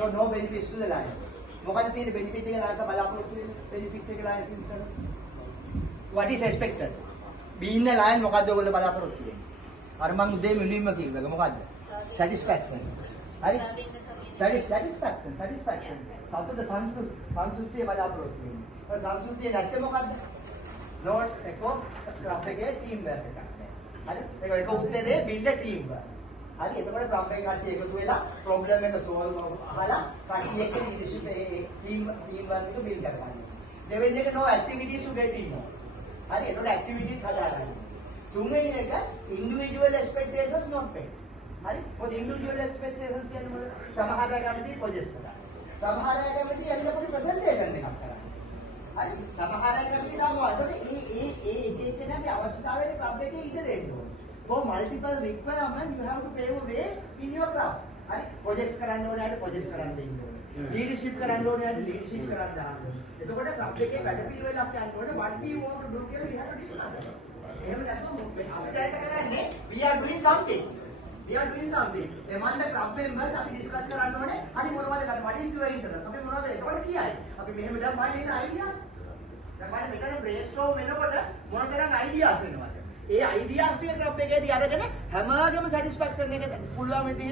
So no benefits to the lions. මොකද තියෙන benefit එක lions බලාපොරොත්තු වෙන්නේ? benefit එක lions ඉන්න. What is expected? being a lion මොකද්ද ඔයගොල්ලෝ බලාපොරොත්තු වෙන්නේ? අර මං උදේ මුලින්ම කිව්වා මොකද්ද? satisfaction. හරි? satisfaction. සතුට සංසුෂ්ටිය බලාපොරොත්තු වෙන්නේ. ඒ සංසුෂ්ටිය නැත්නම් මොකද්ද? not echo club එකේ team work එකක්. හරි? ඒක උත්තරේ build a team work. හරි? එතකොට club එකේ කට්ටිය එකතු වෙලා problem එක solve අහලා කට්ටිය එක්ක leadership team work එක build කරගන්නවා. දෙවෙනි එක no activities to get involved. හරි? එතකොට activities හදාගන්න. තුන්වෙනි එක individual expectations not met. හරි? මොකද individual expectations කියන්නේ මොකද? සමහර අය කැමති projects කරන්න. සමහර අය කැමති ඇවිල්ලා පොඩි presentation එකක් කරන්න. හරි? සමහර අය කැමති නාමවා. එතකොට ඒ කෙනාගේ අවශ්‍යතාවයට club එකේ ඉඩ දෙන්න ඕනේ. For multiple requirements you have to pave a way in your club. හරි? projects කරන්න ඕනේ අයට projects කරන්න දෙන්න ඕනේ. leadership කරන්න ඕනේ අයට leadership කරන්න දාන්න ඕනේ. එතකොට club එකේ වැඩ පිළිවෙලක් යන්න ඕනේ. what we want to do කියලා we have to discuss. එහෙම නැත්නම් අපිට කරන්නේ we are doing something. We are doing something. among the club members අපි discuss කරන්න ඕනේ. හරි මොනවද කරන්නේ? what is your interest? අපි මොනවද එතකොට කියයි. අපි මෙහෙම දැන් මම එන ideas. දැන් මම මෙතන brainstorm වෙනකොට මොනතරම් ideas එනවද? ඒ ideas ටික club එකේදී අරගෙන හැමෝගෙම satisfaction එක පුළුවන් විදිහට